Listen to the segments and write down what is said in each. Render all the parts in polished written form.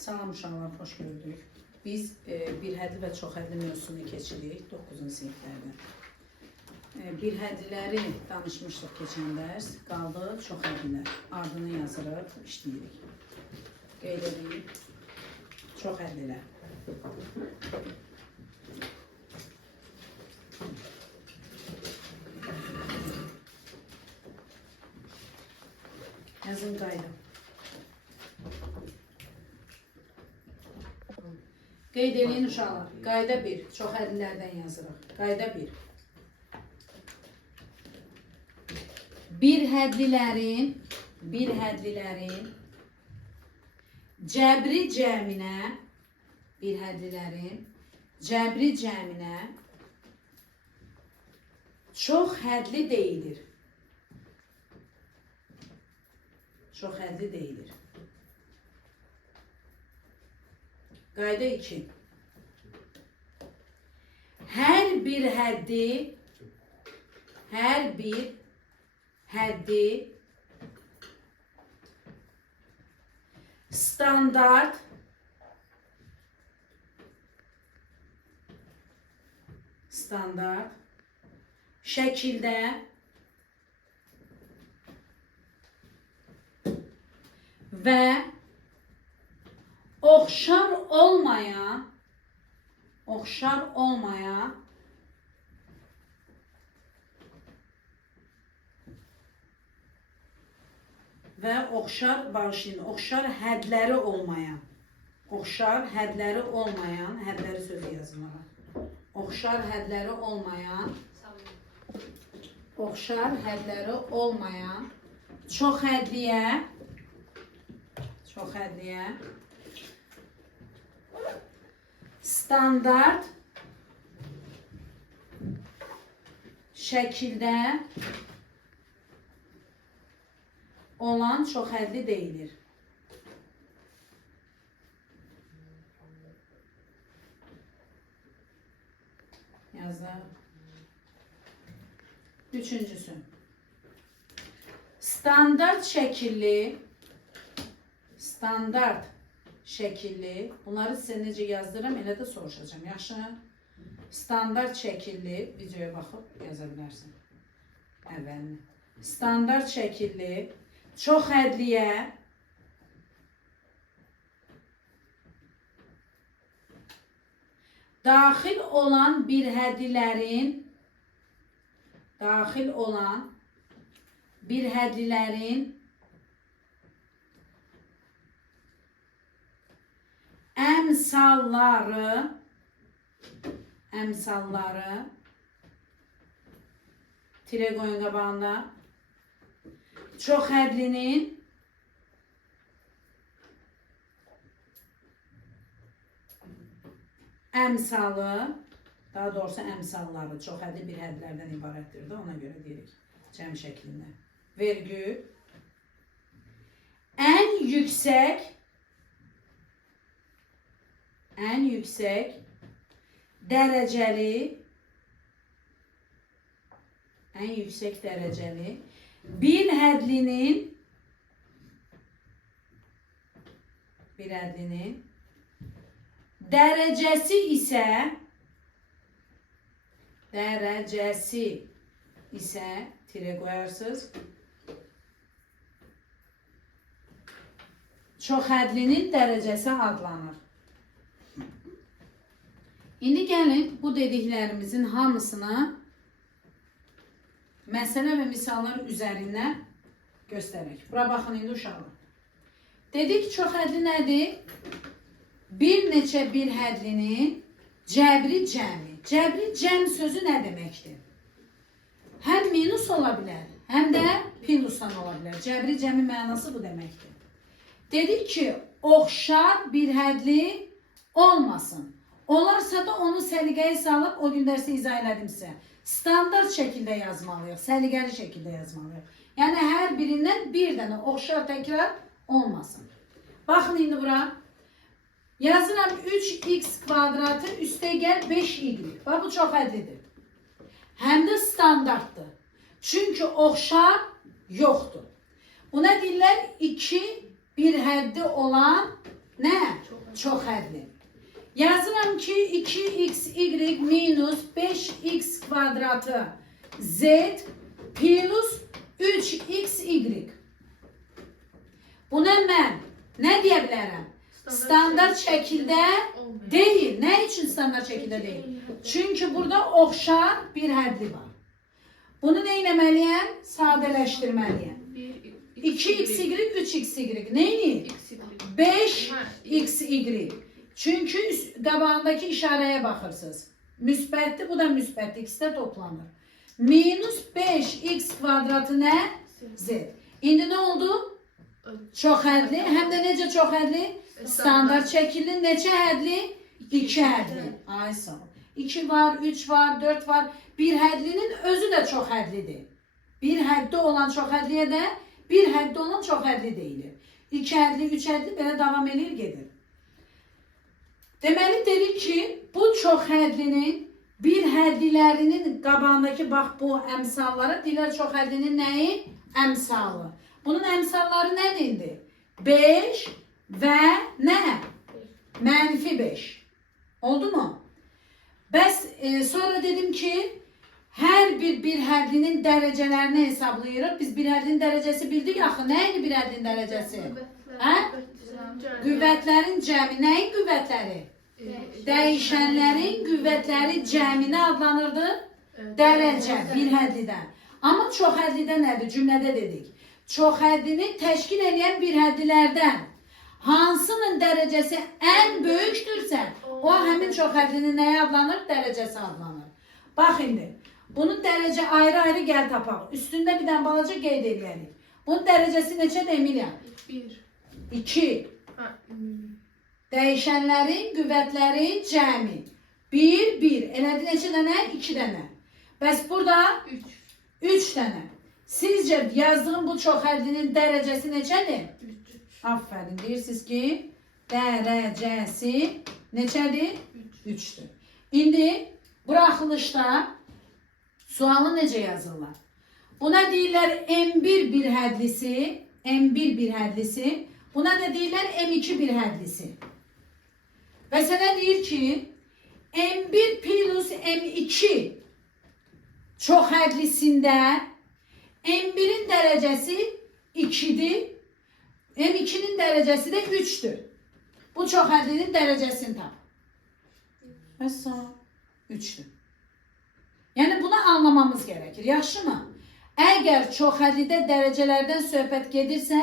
Salam uşaqlar, xoş gördük. Biz bir hədli və çox hədli mövzusunu keçirik 9-cu siniflərdə. Bir hədliləri danışmışdıq keçən dərs, qaldı çox hədlilər. Ardını yazırıq, işləyirik. Qeyd edirik, çox hədlilər. Yazın qayda. Qeyd edin uşaqlar. Qayda 1. Çox hədlilərdən yazırıq. Qayda 1. Bir hədlilərin cəbri cəminə çox hədli deyilir. Çox hədli deyilir. Qayda 2. Hər bir həddi standart şəkildə və oxşar olmayan və oxşar hədləri olmayan hədləri sözü yazılmalı. Oxşar hədləri olmayan çox hədliyə standart şəkildə olan çox hədli deyilir. Yazaq. Üçüncüsü. Standart şəkilli, bunları sizə necə yazdırıram, elə də soruşacağım. Yaxşı? Standart şəkilli, videoya baxıb yaza bilərsin. Əvvəlini. Standart şəkilli, çox hədliyə daxil olan bir hədlilərin əmsalları tire qoyun qabağında çox hədlinin əmsalı, daha doğrusu əmsalları çox hədli bir hədlərdən ibarətdir də, ona görə deyirik cəm şəklində. Vergül ən yüksək dərəcəli bir hədlinin dərəcəsi isə tire qoyarsınız. Çox hədlinin dərəcəsi adlanır. İndi gəlin bu dediklərimizin hamısını məsələ və misallar üzərindən göstərək. Bura baxın indi uşaqlar. Dedik çox hədli nədir? Bir neçə bir hədlinin cəbri cəmi. Cəbri cəm sözü nə deməkdir? Həm minus ola bilər, həm də plusdan ola bilər. Cəbri cəmi mənası bu deməkdir. Dedik ki, oxşar bir hədli olmasın. Olarsa da onu səliqəyə salıb, o gün dərsi izah elədim sizə. Standart şəkildə yazmalıyıq, səliqəli şəkildə yazmalıyıq. Yəni, hər birindən bir dənə oxşar təkrar olmasın. Baxın indi bura. Yazıram 3x kvadratı üstə gəl 5y. Bax, bu çox hədlidir. Həm də standartdır. Çünki oxşar yoxdur. Buna deyirlər 2 bir həddi olan Nə? Çox hədli. Yazıram ki 2xy minus 5x kvadratı z plus 3xy. Buna mən nə deyə bilərəm? Standart şəkildə deyil. Nə üçün standart şəkildə deyil? Çünki burada oxşar bir hədli var. Bunu nə etməliyəm? Sadələşdirməliyəm. 2xy, 3xy. Neyini? 5xy. Çünkü qabağındakı işarəyə baxırsınız. Müsbətdir, bu da müsbətdir. İkisi də toplanır. Minus 5x kvadratı nə? Z. İndi nə oldu? Çox hədli. Həm də necə çox hədli? Standart şəkilli. Neçə hədli? 2 hədli. Ay sağ ol. 2 var, 3 var, 4 var. Bir hədlinin özü də çox hədlidir. Bir həddi olan çox hədliyə də bir həddi olan çox hədli deyilir. 2 hədli, 3 hədli belə davam edir, gedir. Deməli dedik ki, bu çox hədlinin bir hədlilərinin qabağındakı bax bu əmsalları deyirlər çox hədlinin nəyi? Əmsalı. Bunun əmsalları nədir? 5 və nə? Mənfi 5. Oldu mu? Bəs sonra dedim ki, hər bir hədlinin dərəcələrini hesablayırıq. Biz bir hədlinin dərəcəsi bildik axı. Nə idi bir hədlinin dərəcəsi? Hə? Qüvvətlərin cəmi. Nəyin qüvvətləri? Dəyişənlərin qüvvətləri cəminə adlanırdı? Dərəcə, bir hədlidən. Amma çox hədlidə nədir? Cümlədə dedik. Çox hədlini təşkil edən bir hədlilərdən hansının dərəcəsi ən böyükdürsə, o həmin çox hədlinin nəyə adlanır? Dərəcəsi adlanır. Bax indi. Bunun dərəcə ayrı-ayrı gəl tapaq. Üstündə bir dənə balaca qeyd edəyik. Bunun dərəcəsi neçədir Emilia? 1. 2. Dəyişənlərin qüvvətləri cəmi. 1, 1. Elədi neçə dənə? 2 dənə. Bəs burada? 3 dənə. Sizcə yazdığım bu çox hədlinin dərəcəsi neçədir? 3. Aferin. Deyirsiniz ki, dərəcəsi neçədir? 3'dür. İndi buraxılışda sualı necə yazırlar? Buna deyirlər M1 bir hədlisi, M1 bir hədlisi. Buna da deyirlər M2 bir hədlisi. Və sənə deyir ki, M1 plus M2 çox hədlisində M1'in dərəcəsi 2'dir, M2'nin dərəcəsi də 3'dür. Bu çox hədlinin dərəcəsini tap. Mesela 3'dür. Yəni bunu anlamamız gerekir. Yaxşı mı? Əgər çox hədlidə dərəcələrdən söhbət gedirsə,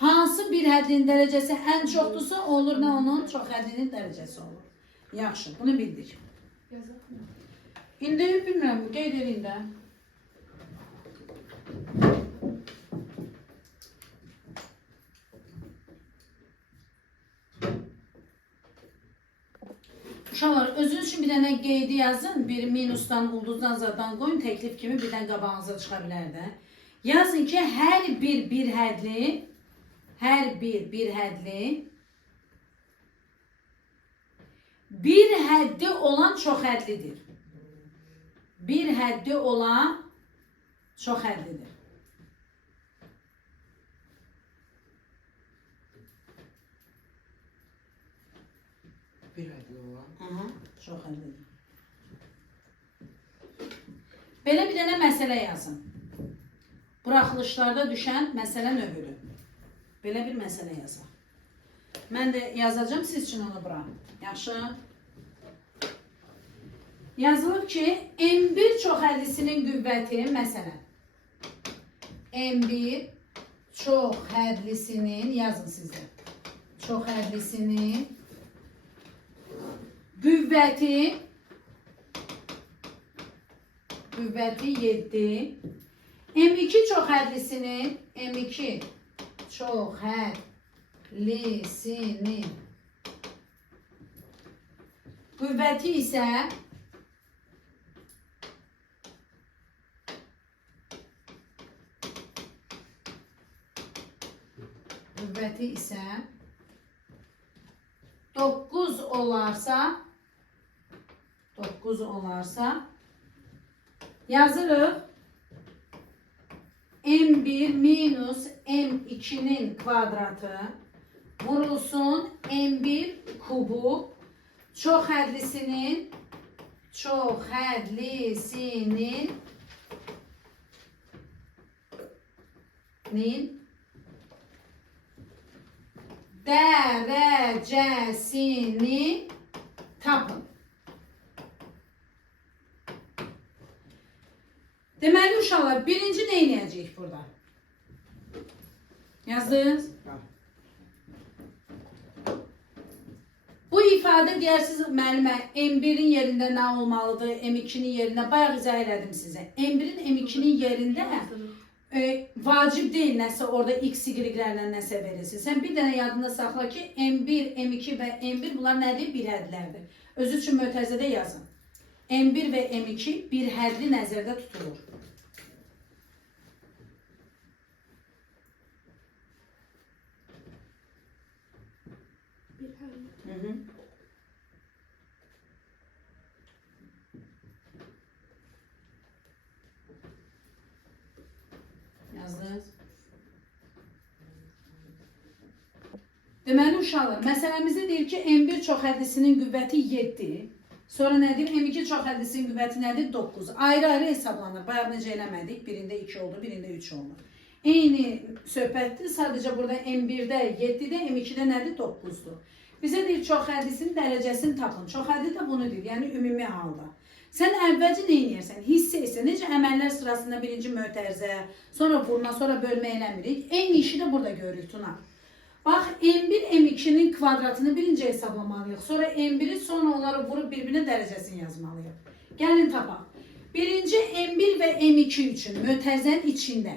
hansı bir hədlinin dərəcəsi ən çoxdursa, olur nə onun çox hədlinin dərəcəsi olur. Yaxşı, bunu bildik. İndi bilmirəm, qeyd edin də. Uşaqlar, özünüz üçün bir dənə qeydi yazın. Bir minusdan, ulduzdan, zadan qoyun. Təklif kimi birdən qabağınıza çıxa bilər də. Yazın ki, hər bir hədli bir həddi olan çox hədlidir. Bir həddi olan çox hədlidir. Bir hədli olan. Aha, çox hədlidir. Belə bir dənə məsələ yazın. Buraxılışlarda düşən məsələ növüdür. Belə bir məsələ yazın. Mən də yazacağım siz üçün onu bura. Yaxşı. Yazılıb ki, M1 çox hədlisinin qüvvəti, məsələn, M1 çox hədlisinin, yazın sizdə, çox hədlisinin qüvvəti 7. M2 çox hədlisinin qüvvəti isə qüvvəti isə 9 olarsa yazırıq M1 minus M2'nin kvadratı vurulsun M1 kubu çoxhədlisinin dərəcəsini tapın. Deməli uşaqlar, birinci nə edəcəyik burada? Yazdınız? Bu ifadə deyirsiniz müəllimə, M1-in yerində nə olmalıdır, M2-nin yerində, bayaq izah elədim sizə. M1-in M2-nin yerində vacib deyil nəsə orada X, Y-lərlə nəsə verilsin. Sən bir dənə yadında saxla ki, M1, M2 və M1 bunlar nədir? Bir hədlərdir. Özü üçün mötərizədə yazın. M1 və M2 bir hədli nəzərdə tutulur. Yazdınız. Deməli uşaqlar, məsələmizdə deyir ki, M1 çoxhədlisinin qüvvəti 7. Sonra nə deyir? M2 çoxhədlisinin qüvvəti nədir? 9. Ayrı-ayrı hesablanır. Bayaq necə eləmədik? Birində 2 oldu, birində 3 oldu. Eyni söhbətdir. Sadəcə burada M1-də 7-də, M2-də nədir? 9-dur. Bizə deyir, çoxhədlisinin dərəcəsini tapın. Çoxhədli də bunu deyir, yəni ümumi halda. Sən əvvəlcə nə edirsən? Hissə isə necə əməllər sırasında birinci mötərizə, sonra vurma, sonra bölmə eləmirik. Eyni işi də burada görürük Tuna. Bax, M1, M2-nin kvadratını birinci hesablamalıyıq. Sonra M1-i sonra onları vurub bir-birinə dərəcəsini yazmalıyıq. Gəlin tapaq. Birinci M1 və M2 üçün mötərizənin içində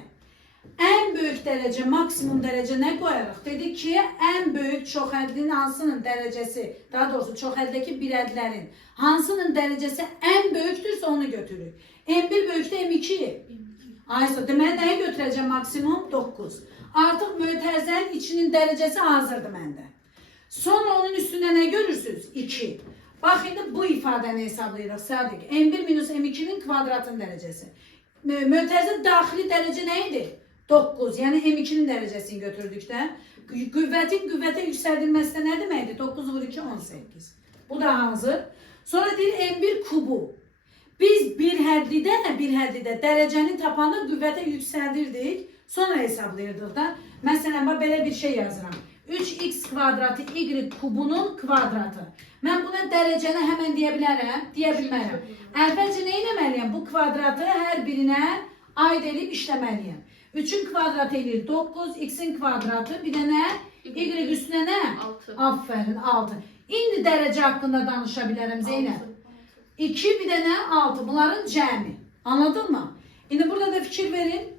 ən böyük dərəcə, maksimum dərəcə nə qoyarıq? Dedik ki, ən böyük çoxhədlinin hansının dərəcəsi, daha doğrusu çoxhəddəki birədlərin hansının dərəcəsi ən böyükdürsə onu götürürük. M1 böyükdə M2. Aysa, deməli nəyi götürəcəm maksimum? 9. Artıq mötərizənin içinin dərəcəsi hazırdır məndə. Sonra onun üstündə nə görürsünüz? 2. Bax, indi bu ifadəni hesablayırıq. Sadiq. M1 minus M2-nin kvadratın dərəcəsi. Mötərizə daxili dərəcə nə idi? 9. Yəni M2-nin dərəcəsini götürdük də. Qüvvətin qüvvətə yüksəldilməsi də nə deməkdir? 9 vur 2, 18. Bu da hazır. Sonra deyir M1 kubu. Biz bir hədlidə dərəcəni tapanda qüvvətə yüksəldirdik. Sonra hesablayırdıq da. Məsələn, belə bir şey yazıram. 3x kvadratı y kubunun kvadratı. Mən buna dərəcəni həmən deyə bilərəm? Deyə bilmərəm. Əvvəlcə nə etməliyəm? Bu kvadratı hər birinə aid edib işləməliyəm. 3'ün kvadratı edir 9, x'in kvadratı bir de ne? Y üstüne ne? 6. Aferin 6. İndi derece hakkında danışabilirim Zeynep. 2 bir de ne? 6. Bunların cemi. Anladın mı? Şimdi burada da fikir verin.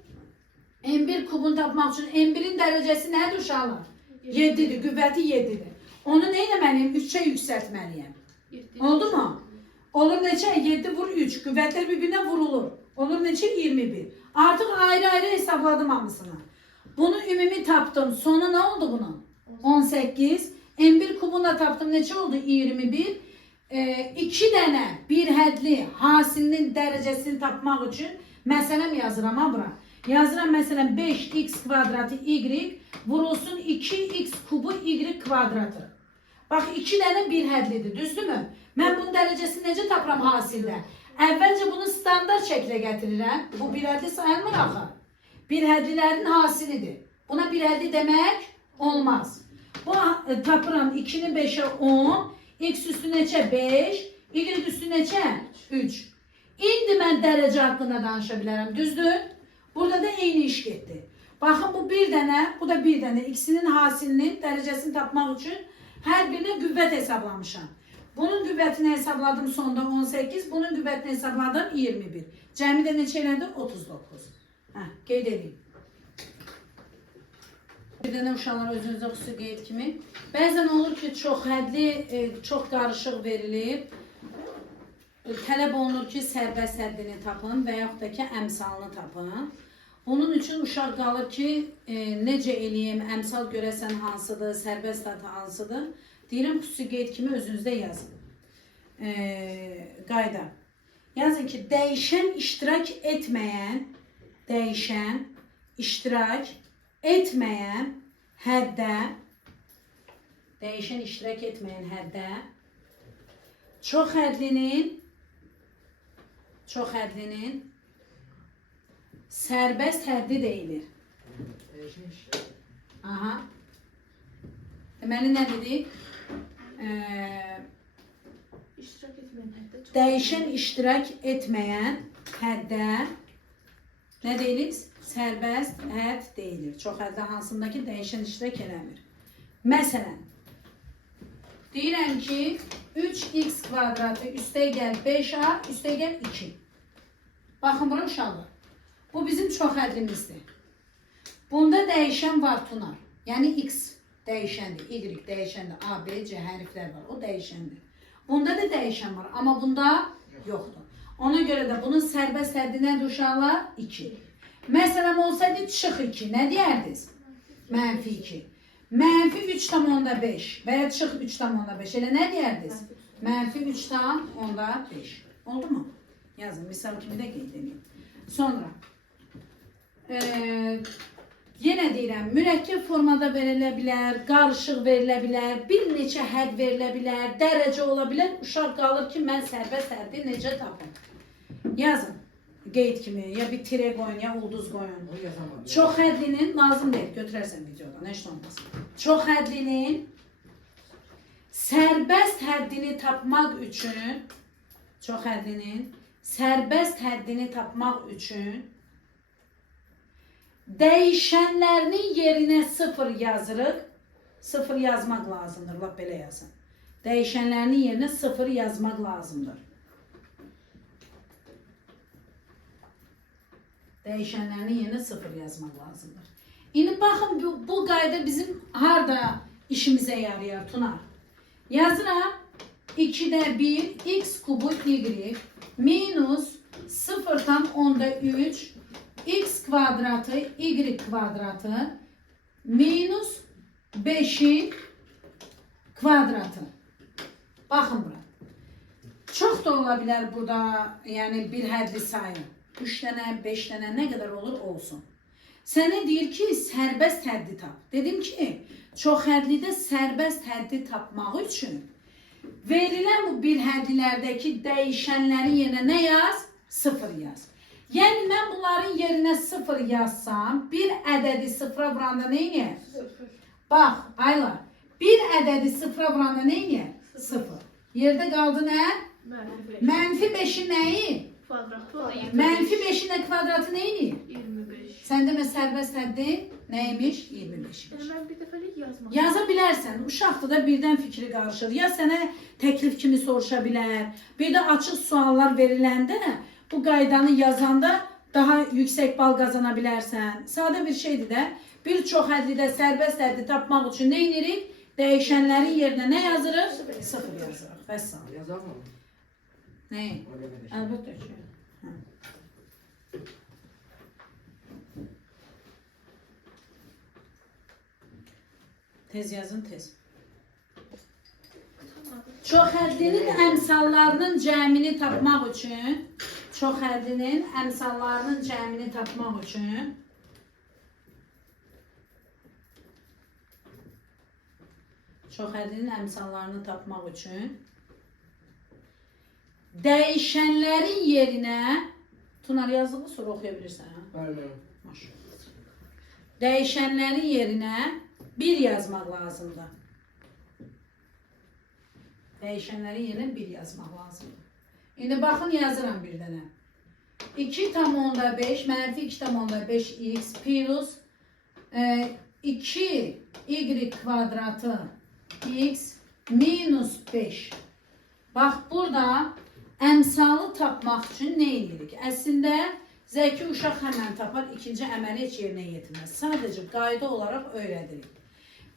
M1 kubunu tapmak için M1'in derecesi nedir uşaqlar? 7'dir. Qüvvəti 7'dir. Onu ne etmeliyim? 3'e yükseltmeliyim. Oldu mu? Olur neçə? 7 vur 3. Qüvvətlər birbirine vurulur. Olur neçə? 21. Artık ayrı ayrı hesapladım hamısını. Bunu ümumi taptım. Sonu ne oldu bunun? 18. M1 kubunda taptım. Neçə oldu? 21. 2 dənə bir hədli hasilinin dərəcəsini tapmaq üçün məsələm yazıram ha bura. Yazıram məsələn 5x kvadratı y vurulsun 2x kubu y kvadratı. Bax 2 dənə bir hədlidir, düzdürmü? Mən bunun dərəcəsini necə tapıram hasildə? Əvvəlcə bunu standart şəklə gətirirəm. Bu bir hədli sayılmır axı. Bir hədlilərin hasilidir. Buna bir hədli demək olmaz. Bu tapıram 2'nin 5'e 10, x üstü neçə 5, y üstü neçə 3. İndi mən dərəcə haqqında danışa bilərəm, düzdür? Burada da eyni iş getdi. Baxın bu bir dənə, bu da bir dənə. İkisinin hasilinin dərəcəsini tapmaq üçün hər birinə qüvvət hesablamışam. Bunun qüvvətini hesabladım sonda 18, bunun qüvvətini hesabladım 21. Cəmi də neçə elədi? 39. Qeyd edeyim. Bir dənə uşaqlar özünüzə xüsusi qeyd kimi. Bəzən olur ki, çox hədli, çox qarışıq verilir. Tələb olunur ki, sərbəst həddini tapın və yaxud da ki, əmsalını tapın. Bunun üçün uşaq qalır ki, necə eləyim, əmsal görəsən hansıdır, sərbəst hədd hansıdır. Deyirəm, xüsusi qeyd kimi özünüzdə yazın. Qayda. Yazın ki, dəyişən iştirak etməyən həddə Dəyişən iştirak etməyən həddə çox hədlinin sərbəst həddi deyilir. Dəyişən iştirak. Aha. Deməli nə dedik? İştirak etmeyen həddə çox Dəyişən iştirak etməyən həddə nə deyilir? Sərbəst hədd deyilir. Çox həddə hansındakı dəyişən iştirak eləmir. Məsələn, deyirəm ki, 3x kvadratı üstəgəl 5a üstəgəl 2. Baxın bura uşaqlar. Bu bizim çox hədlimizdir. Bunda dəyişən var Tunar. Yəni x dəyişəndir, y dəyişəndir, a, b, c hərflər var. O dəyişəndir. Bunda da dəyişən var, amma bunda yoxdur. Ona görə də bunun sərbəst həddi nədir uşaqlar? 2. Məsələn olsaydı çıx 2, nə deyərdiniz? Mənfi 2. Mənfi 3,5 və ya çıx 3,5. Elə nə deyərdiniz? Mənfi 3,5. Oldu mu? Yazın, misal kimi də qeyd edeyim. Sonra, yenə deyirəm, mürəkkəb formada verilə bilər, qarışıq verilə bilər, bir neçə hədd verilə bilər, dərəcə ola bilər. Uşaq qalır ki, mən sərbəst həddi necə tapım? Yazın, qeyd kimi, ya bir tire qoyun, ya ulduz qoyun. O yazamadım. Çox hədlinin, lazım deyil, götürərsən videodan, heç olmaz. Çox hədlinin sərbəst həddini tapmaq üçün, dəyişənlərinin yerinə 0 yazırıq. 0 yazmaq lazımdır, lap belə yazın. Dəyişənlərinin yerinə 0 yazmaq lazımdır. Dəyişənlərinin yerinə 0 yazmaq lazımdır. İndi baxın, bu qayda bizim harada işimizə yarayar Tunar? Yazıram, 2'də 1 x kubu y minus 0,3 x kvadratı y kvadratı minus 5'in kvadratı. Baxın bura. Çox da ola bilər burada, yəni bir hədli sayı. 3 dənə, 5 dənə, nə qədər olur olsun. Sənə deyir ki, sərbəst həddi tap. Dedim ki, çox hədlidə sərbəst həddi tapmaq üçün verilən bu bir həddilərdəki dəyişənlərin yerinə nə yaz? 0 yaz. Yəni, mən bunların yerinə 0 yazsam, bir ədədi 0'a vuranda nə edir? 0. Bax, Ayla, bir ədədi 0'a vuranda nə edir? 0. Yerdə qaldı nə? Mənfi 5'in nəyi? Kvadratı o da 25. Mənfi 5'in də kvadratı nə edir? 25. Sən demə sərbəst həddi nəymiş? 25'miş. Yəni mən bir dəfəlik yazmadım. Yaza bilərsən, uşaqda da birdən fikri qarışır. Ya sənə təklif kimi soruşa bilər, bir də açıq suallar veriləndə bu qaydanı yazanda daha yüksək bal qazana bilərsən. Sadə bir şeydir də, bir çox həddidə sərbəst həddi tapmaq üçün nə edirik? Dəyişənlərin yerinə nə yazırıq? 0 yazırıq. Vəssalam. Yazar mı? Nəyi? Əlbəttə ki. Tez yazın, tez. Çox hədlinin əmsallarının cəmini tapmaq üçün, çox hədlinin əmsallarının cəmini tapmaq üçün dəyişənlərin yerinə Tunar yazdığı sonra oxuya bilirsən, ha? Bəli. Maşallah. Dəyişənlərin yerinə 1 yazmaq lazımdır. Dəyişənlərin yerinə 1 yazmaq lazımdır. İndi baxın, yazıram bir dənə. 2,5 mənfi 2,5x plus 2y kvadratı x minus 5. Bax, burada əmsalı tapmaq üçün nə edirik? Əslində, zəki uşaq həmən tapar, ikinci əməli heç yerinə yetirməz. Sadəcə qayda olaraq öyrədirik.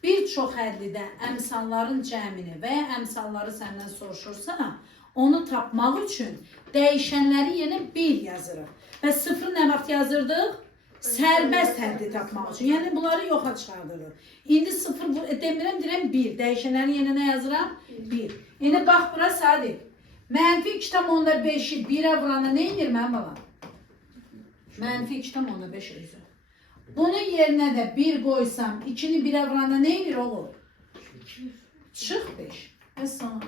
Bir çox hədlidə əmsalların cəmini və ya əmsalları səndən soruşursa, onu tapmaq üçün dəyişənlərin yerinə 1 yazırıq. Və 0 nə vaxt yazırdıq? Sərbəst həddi tapmaq üçün. Yəni, bunları yoxa çıxardırıq. İndi 0, demirəm, deyirəm 1. Dəyişənlərin yerinə nə yazıram? 1. İndi bax, bura Sadiq. Mənfi 2,5'i 1'ə vuranda nə inir mənim balam? Mənfi 2,5 özü. Bunun yerinə də 1 qoysam, 2'ni 1'ə vuranda nə inir olur? Çıx 5. Vəssalam.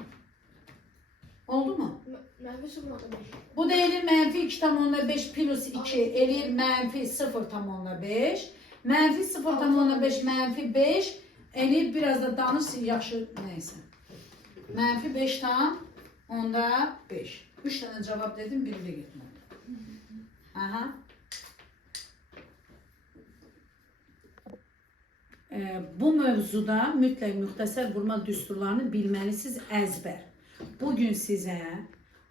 Oldu mu? Mənfi sıfırda 5. Bu da eləyir mənfi 2,5 plus 2 eləyir mənfi 0,5. Mənfi 0,5 mənfi 5 eləyir, biraz da danış, yaxşı, neysə. Mənfi 5,5. 3 dənə cavab dedim, biri də getmədi. Aha. Bu mövzuda mütləq müxtəsər vurma düsturlarını bilməlisiniz əzbər. Bugün sizə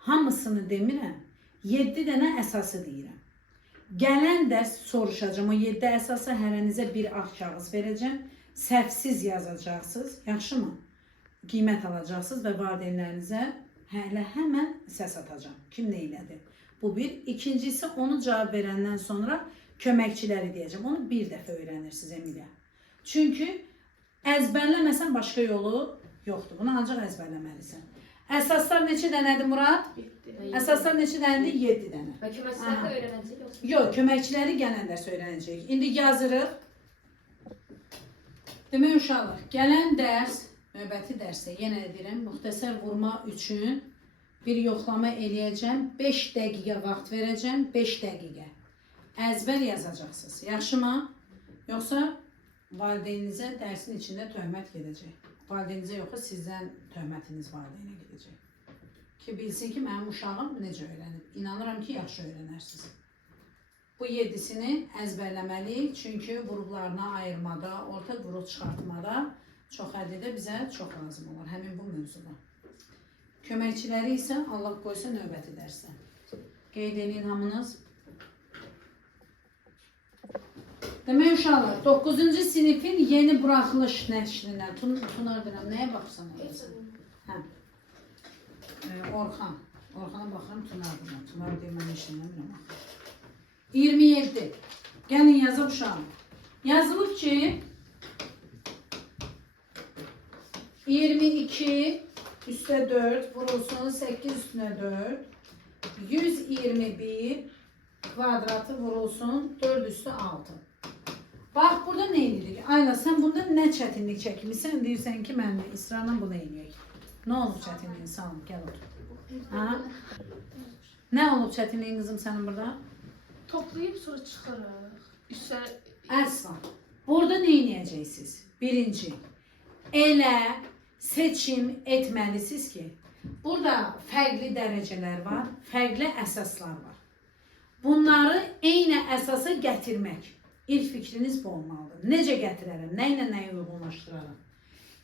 hamısını demirəm, 7 dənə əsası deyirəm. Gələn dərs soruşacağım, o 7 əsasa hərənizə bir ağ kağız verəcəm. Səhvsiz yazacaqsınız, yaxşı mı? Qiymət alacaqsınız və valideynlərinizə həmən səs atacağım. Kim nə elədi? Bu bir. İkincisi, onu cavab verəndən sonra köməkçiləri deyəcəm. Onu bir dəfə öyrənirsiniz Emilia. Çünki əzbərləməsən başqa yolu yoxdur. Bunu ancaq əzbərləməlisən. Əsaslar neçə dənədir Murad? 7. Əsaslar neçə dənədir? 7 dənə. Və köməkçiləri də öyrənəcək yoxsa? Yox, köməkçiləri gələn dərs öyrənəcək. İndi yazırıq. Demək uşaqlar, gələn dərs, növbəti dərsdə yenə deyirəm, müxtəsər vurma üçün bir yoxlama eləyəcəm. 5 dəqiqə vaxt verəcəm, 5 dəqiqə. Əzbər yazacaqsınız. Yaxşımı? Yoxsa valideyninizə dərsin içində töhmət gedəcək. Valideyninizə yoxsa sizdən töhmətiniz valideynə gedəcək. Ki bilsin ki, mənim uşağım necə öyrənib. İnanıram ki, yaxşı öyrənərsiniz. Bu 7-sini əzbərləməliyik. Çünki vurğularına ayırmada, orta vuruq çıxartmada çox ədədə bizə çox lazım olur. Həmin bu mövzuda. Köməkçiləri isə Allah qoysa növbəti dərsdə. Qeyd edin hamınız. Demək uşaqlar, 9-cu sinifin yeni buraxılış nəşrindən. Tunar deyirəm, nəyə baxırsan? Hə. Orxan. Orxana baxıram, Tunar deyirəm. Tunar deyirəm, mən işindən biləm. 27. Gəlin yazıb uşağım. Yazılıb ki 22 üstə 4 vurulsun 8 üstünə 4. 121 kvadratı vurulsun 4 üstü 6. Bax, burada nə edirik? Ayla, sən bunda nə çətinlik çəkmişsən? Deyirsən ki, mən də israrla bunu eləyək. Nə olub çətinliyin? Salım, gəl otur. Nə olub çətinliyin qızım sənin burada? Toplayıb sonra çıxırıq. Üstə Əsla. Burada nə edəcəksiniz? Birinci, elə seçim etməlisiniz ki, burada fərqli dərəcələr var, fərqli əsaslar var. Bunları eyni əsasa gətirmək. İlk fikriniz bu olmalıdır. Necə gətirərəm? Nə ilə nəyi uyğunlaşdırarım?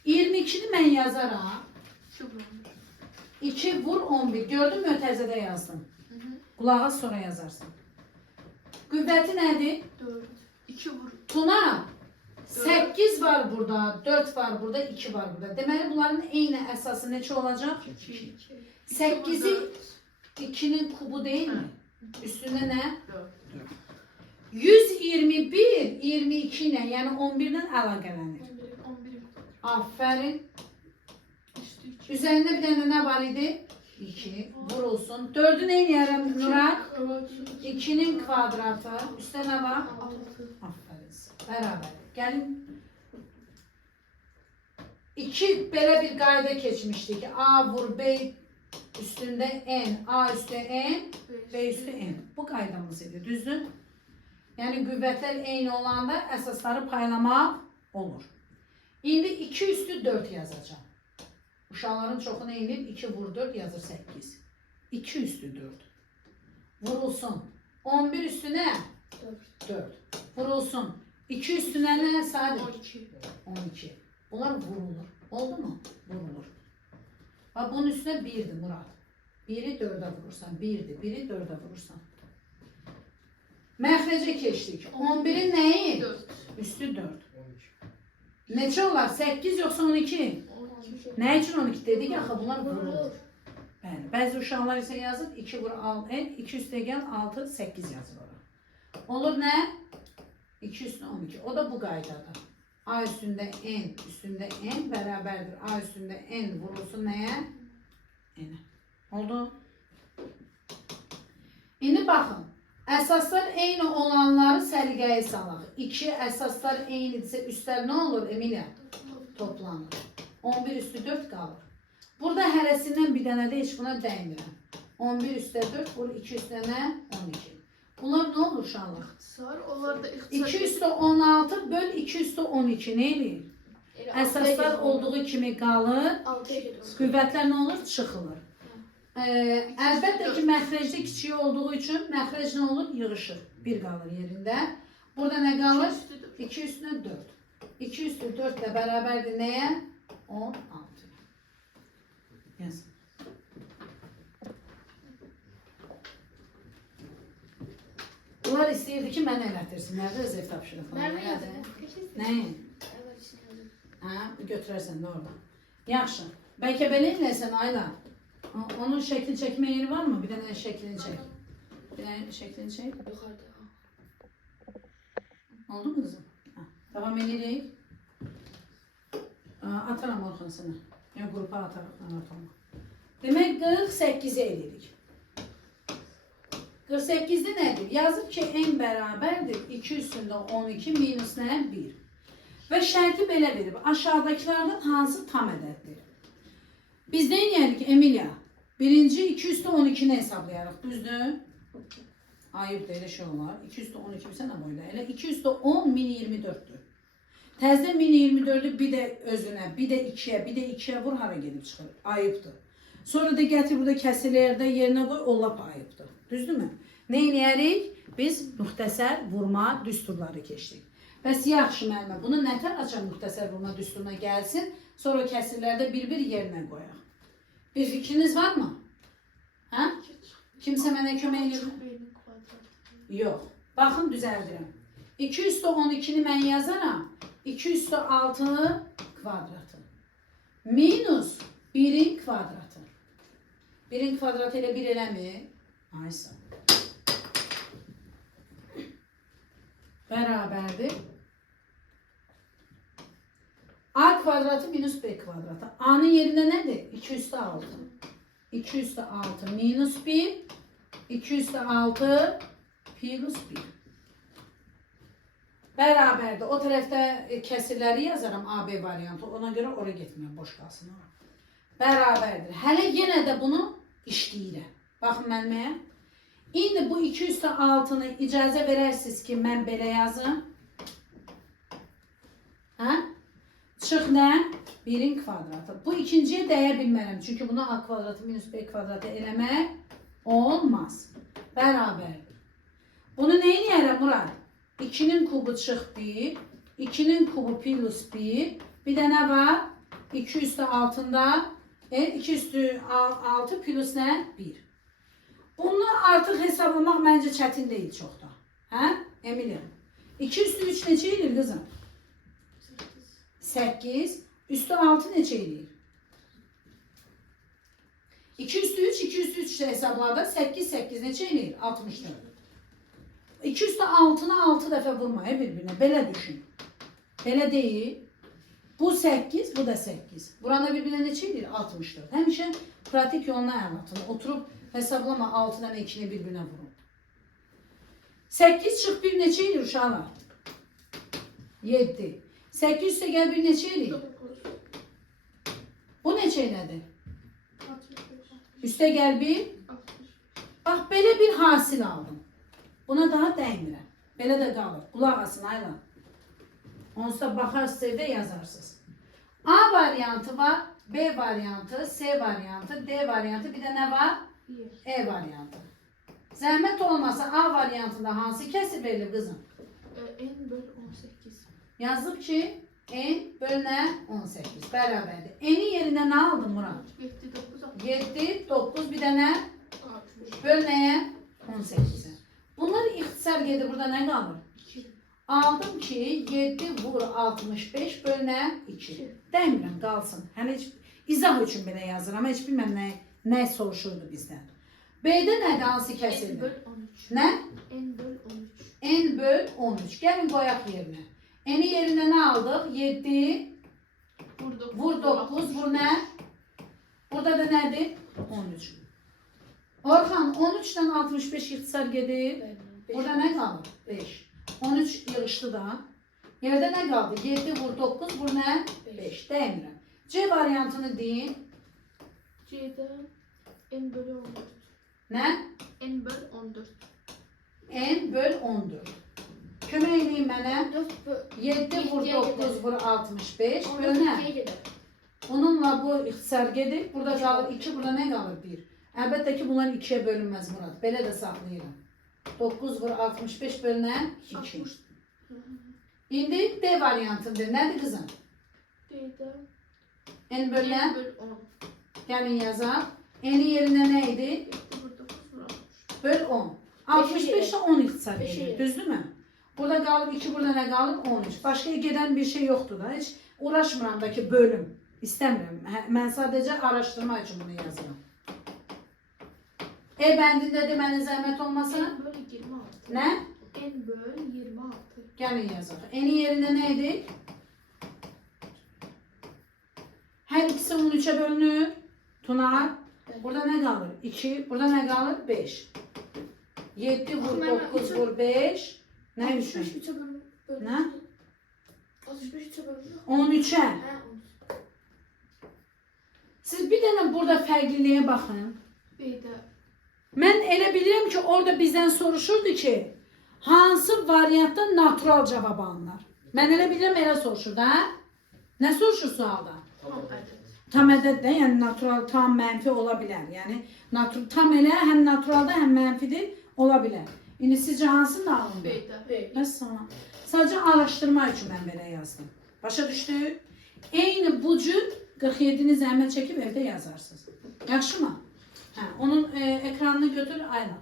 22-ni mən yazaram. 2 vur 11. Gördün mü? Ötəzədə yazdım. Qulağa sonra yazarsan. Qüvvəti nədir? 4. 2 vur. Tuna, 8 var burada, 4 var burada, 2 var burada. Deməli, bunların eyni əsası neçə olacaq? 8-i 2-nin kubu deyil mi? Üstündə nə? 4. 121, 22 ilə, yəni 11-dən əlaqələnir. 11. Aferin. Üstü 2. Üzərində bir dənə nə var idi? 2. Vurulsun. 4-ü nə eləyərəm Nurad? 2-nin kvadratı. Üstə nə var? 6. Aferin. Bərabər. Gəlin. 2 belə bir qayda keçmişdik ki, A vur B üstündə N, A üstü N, B üstü N. Bu qaydamız idi, düzdür? Yəni qüvvətlər eyni olanda əsasları paylamaq olur. İndi 2 üstü 4 yazacağım. Uşaqların çoxunu eləyib 2 vur 4 yazır 8. 2 üstü 4. Vurulsun. 11 üstünə 4. Vurulsun. 2 üstünə nə? Sadə 12. 12. Bunlar vurulur. Oldu mu? Vurulur. Bax bunun üstünə 1'dir Murad. 1'i 4'ə vurursan. 1'dir. 1'i 4'ə vurursan. Məxrəcə keçdik. 11'in nəyi? 4. Üstü 4. 12. Neçə olar? 8 yoxsa 12? 12. Nə üçün 12 dedik? Axı bunlar vurulur. Bəli. Bəzi uşaqlar isə yazıb 2 vur 6, 2 üstə gəl 6, 8 yazır ora. Olur nə? 2 üstə 12. O da bu qaydadır. A üstündə N, üstündə N bərabərdir. A üstündə N vurulsun nəyə? N. Oldu? İndi baxın. Əsaslar eyni olanları səliqəyə salaq. 2 əsaslar eynidirsə üstlər nə olur Emilia? Toplanır. 11 üstü 4 qalır. Burada hərəsindən bir dənə də heç buna dəymirəm. 11 üstə 4 vur 2 üstə nə? 12. Bunlar nə olur uşaqlar? İxtisar, onlar da 2 üstə 16 böl 2 üstə 12 nə eləyir? Əsaslar olduğu kimi qalır. 6'ya gidiyoruz. Qüvvətlər nə olur? Çıxılır. Əlbəttə ki, məxrəcdə kiçik olduğu üçün məxrəc nə olur? Yığışır. 1 qalır yerində. Burada nə qalır? 2 üstünə 4. 2 üstü 4 ilə bərabərdir nəyə? 16. Yaz. Bunlar istəyirdi ki, mənə elətirsinlər də öz ev tapşırıqlarını. Merve yazdı. Nəyin? Hə, götürərsən də oradan. Yaxşı. Bəlkə belə eləsən Ayla. Onun şəklini çəkmə yeri var mı? Bir dənə şəklini çək. Bir dənə şəklini çək. Yukarıda. Oldu mu kızım? Ha, devam edirik. Ataram Orxan sənə. Ya qrupa ataraq anlatama. Demək 48'e edirik. 48'de nədir? Yazıb ki, n bərabərdir 2 üstündə 12 minus nə? 1. Və şərti belə verib. Aşağıdakilərdən hansı tam ədəddir? Biz nə edərik Emilia? Birinci 2 üstü 12'ni hesablayarıq. Düzdür? Ayıp da elə şey olar. 2 üstü 12 bir sənə boyda. Elə 2 üstü 10 mini 24'dür. Təzdə mini 24'ü bir də özünə, bir də 2'yə, bir də 2'yə vur hara gedib çıxır. Ayıbdır. Sonra da gətir burada kəsilərdə yerinə qoy, o lap ayıbdır. Düzdürmü? Nə eləyərik? Biz müxtəsər vurma düsturları keçdik. Bəs yaxşı müəllimə, bunu nətər açan müxtəsər vurma düsturuna gəlsin, sonra kəsirlərdə bir-bir yerinə qoyaq. Bir fikriniz var mı? Hə? Kimsə mənə kömək edir? Yox. Baxın, düzəldirəm. 2 üstü 12'ni mən yazaram. 2 üstü 6 kvadratı. Minus 1'in kvadratı. 1'in kvadratı ilə 1 eləmir? Aysa. Bərabərdir. A kvadratı minus B kvadratı. A'nın yerində nədir? 2 üstü 6. 2 üstü 6 minus 1. 2 üstü 6 plus 1. Bərabərdir. O tərəfdə kəsirləri yazaram AB variantı. Ona görə oraya getmirəm. Boş qalsın. Bərabərdir. Hələ yenə də bunu işləyirəm. Baxın mənməyə. İndi bu 2 üstü 6'nı icazə verərsiniz ki, mən belə yazım. Hə? Çıx nə? 1'in kvadratı. Bu ikinciyə dəyə bilmərəm. Çünki buna A kvadratı minus B kvadratı eləmək olmaz. Bərabərdir. Bunu nə eləyərəm Murad? 2'nin kubu çıx 1. 2'nin kubu plus 1. Bir də nə var? 2 üstü 6'da 2 üstü 6 plus nə? 1. Bunu artıq hesablamaq məncə çətin deyil çox da. Hə? Emilia. 2 üstü 3 neçə edir qızım? 8. Üstü 6 neçə edir? 2 üstü 3, 2 üstü 3 hesablarda 8, 8 neçə edir? 64. 2 üstü 6'nı 6 dəfə vurmaya bir-birinə. Belə düşün. Belə deyil. Bu 8, bu da 8. Burada bir-birinə neçə edir? 64. Həmişə pratik yoluna əlatını. Oturub hesablama 6'dan 2'ni bir-birinə vurun. 8 çıx 1 neçə edir uşaqlar? 7. 8 üstə gəl 1 neçə edir? Bu neçə elədir? Üstə gəl 1. Bax, belə bir hasil aldım. Buna daha dəymirəm. Belə də qalır. Qulaq asın Ayla. Onsuz da baxarsınız evdə yazarsınız. A variantı var, B variantı, C variantı, D variantı, bir də nə var? E variantı. Zəhmət olmasa A variantında hansı kəsir verilir qızım? N bölü 18. Yazdım ki N bölü nə? 18. Bərabərdir. N'in yerində nə aldın Murad? 7, 9, 7, 9, bir də nə? 60. Böl nəyə? 18'e. Bunlar ixtisar gedir. Burada nə qalır? 2. Aldım ki 7 vur 65 böl nə? 2. Dəmirəm qalsın. Hələ heç izah üçün belə yazıram. Heç bilməm nə soruşurdu bizdən. B'də nədir? Hansı N kəsirdir? bölü 13. Nə? N bölü 13. N böl 13. Gəlin qoyaq yerinə. N'in yerində nə aldıq? 7 vur 9 vur nə? Burada da nədir? 13. Orxan 13'dən 65 ixtisar gedir. Burada nə qalır? 5. 13 yığışdı da. Yerdə nə qaldı? 7 vur 9 vur nə? 5. Dəymirəm. C variantını deyin. C'de n bölü 14. Ne? N bölü 14. N böl 14. Kömək edin mənə. 4 bölü 7 vur 9 vur 65 böl nə? 12'ye gider. Onunla bu ixtisar gedir. Burada qalır 2, burada nə qalır? 1. Əlbəttə ki, bunlar 2-yə bölünməz Murad. Belə də saxlayıram. 9 vur 65 böl nə? 2. 60. İndi D variantındır. Nədir qızım? D'de N böl nə? n bölü 10. Gəlin yazaq. N-in yerinə nə idi? 7 vur 9 vur 60. Böl 10. 65 ilə 10 ixtisar Beşi edir. yedir. Düzdürmü? Burada qalıb 2, burada nə qalıb? 13. Başqa gedən bir şey yoxdur da. Heç uğraşmıram da ki, bölüm. İstəmirəm. Mən sadəcə araşdırma üçün bunu yazıram. E bəndində deməni zəhmət olmasa? N bölü 26. Nə? N bölü 26. Gəlin yazaq. N-in yerində nə idi? Hər ikisi 13-ə bölünür. Tunar. Burada nə qalır? 2. Burada nə qalır? 5. 7 vur 9 vur 5. Nə üçün? 63'e bölü. Nə? 63'e bölü. 13'ə. He 13. Siz bir dənə burada fərqliliyə baxın. B'de Mən elə bilirəm ki, orada bizdən soruşurdu ki, hansı variantda natural cavab alınır? Mən elə bilirəm, elə soruşurdu, hə? Nə soruşur sualda? tam adet. Tam ədəd də, yəni natural tam mənfi ola bilər. Yəni tam elə həm naturalda, həm mənfidir ola bilər. İndi sizcə hansını alındı? B'de. Məsələn, sadəcə araşdırma üçün mən belə yazdım. Başa düşdük? Eyni bu cür 47-ni zəhmət çəkib evdə yazarsınız. Yaxşı mı? Hə, onun ekranını götür, ayla.